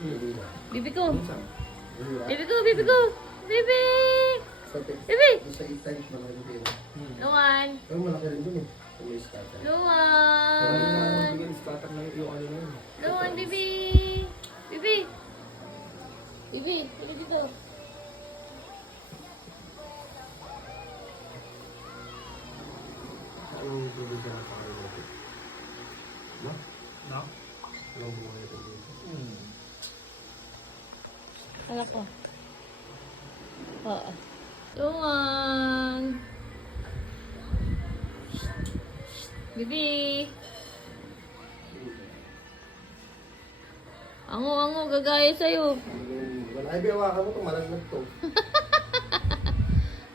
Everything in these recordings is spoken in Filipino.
Bibi ko. Bibi ko, bibi ko. Bibi! Bibi! Sa 8 times malaki din. Luan! Pero malaki rin dun eh. Kung may scatter. Luan! Scatter na yung ano yun. Luan, bibi! Bibi! Bibi, pili dito. Anong bibigyan ng pangalan natin? No? No? Anong buhay natin dito? Kala ko. Oo. Luan! Bibi! Ango, gagaya sa'yo. Wala ay biyawakan mo ito, malaglag to.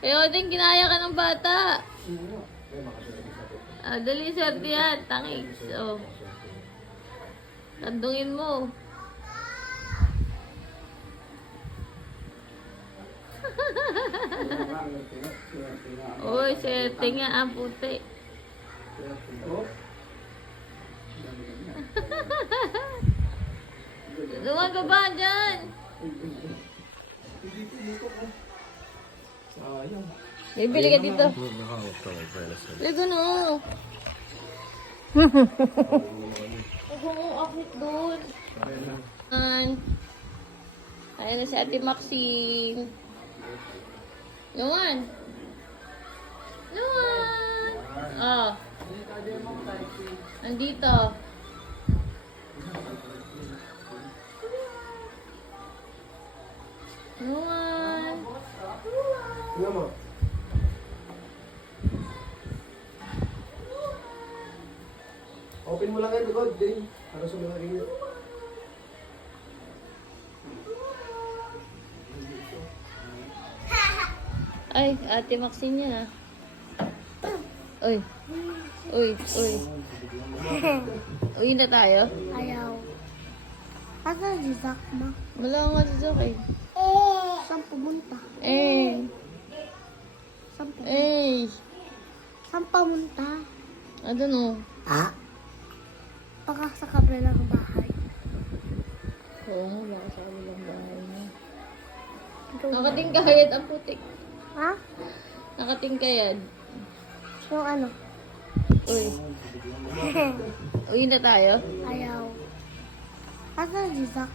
Kaya din, kinaya ka ng bata. Ay, makasalabi sa ito. Ah, dali, sir, diyan. Tangik. So, tandungin mo. Uy, swerte nga ang puti. Oh? Luwan ka ba dyan? Sayang. Bibili ka dito. Nakahawak ka lang, friends. Ligo no. Huwag mong akit doon. Ayan na si Ate Maxine. Luwan. Luwan. Oh. Nandito. Luwan. Tingnan mo. Open mo lang yan, likod, din. Para sa mga rin. Ay, Ate Maxine yan ah. Uy. Uy. Uy na tayo? Ayaw. Asa si Zach ma? Wala nga si Zach eh. Saan pumunta? Saan pumunta? Saan pumunta? I don't know. Baka sa kabilang bahay. Oo nga, baka sa kabilang bahay niya. Nakatingkayad ang putik. Ha? Nakatingkayad. Yung ano? Uy. Uy na tayo? Ayaw. Asa si Zach?